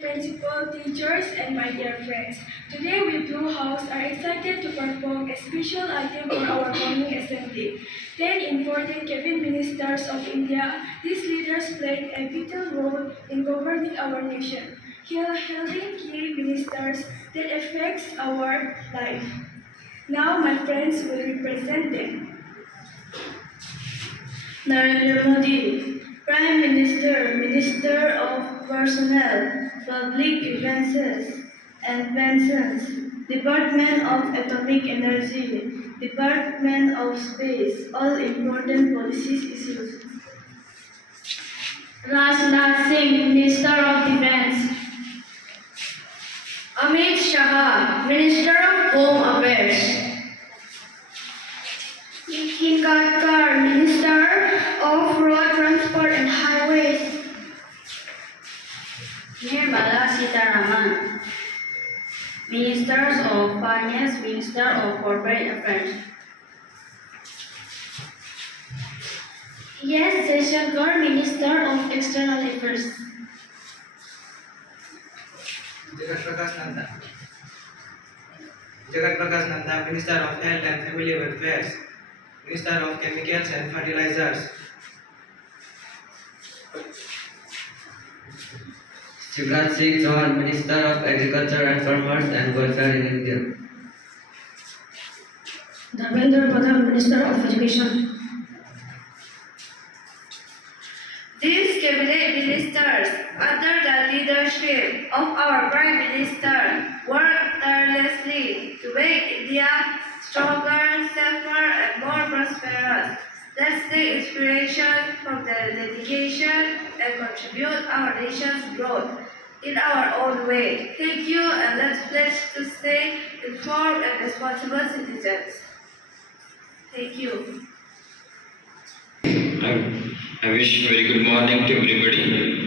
Principal, teachers, and my dear friends. Today we Blue House are excited to perform a special item for our morning assembly. 10 important cabinet ministers of India, these leaders played a vital role in governing our nation, holding key ministers that affects our life. Now my friends will represent them. Narendra Modi, Prime Minister, Minister of Personnel, Public Grievances and Pensions, Department of Atomic Energy, Department of Space, all important policies issues. Rajnath Singh, Minister of Defense. Amit Shah, Minister of Home Affairs. Nitin Gadkar, Minister of Road Transport and Highways. Nirmala Sitharaman, Ministers of Finance, Minister of Corporate Affairs. Yes, Jaishankar, Minister of External Affairs. Jagat Prakash Nanda, Minister of Health and Family Affairs, Minister of Chemicals and Fertilizers. Shivraj Singh Chauhan, Minister of Agriculture and Farmers and Welfare in India. Dharmendra Pradhan, Minister of Education. These cabinet ministers, under the leadership of our Prime Minister, work tirelessly to make India stronger, safer, and more prosperous. Let's take inspiration from their dedication and contribute our nation's growth in our own way. Thank you, and let's pledge to stay informed and responsible citizens. Thank you. I wish very good morning to everybody.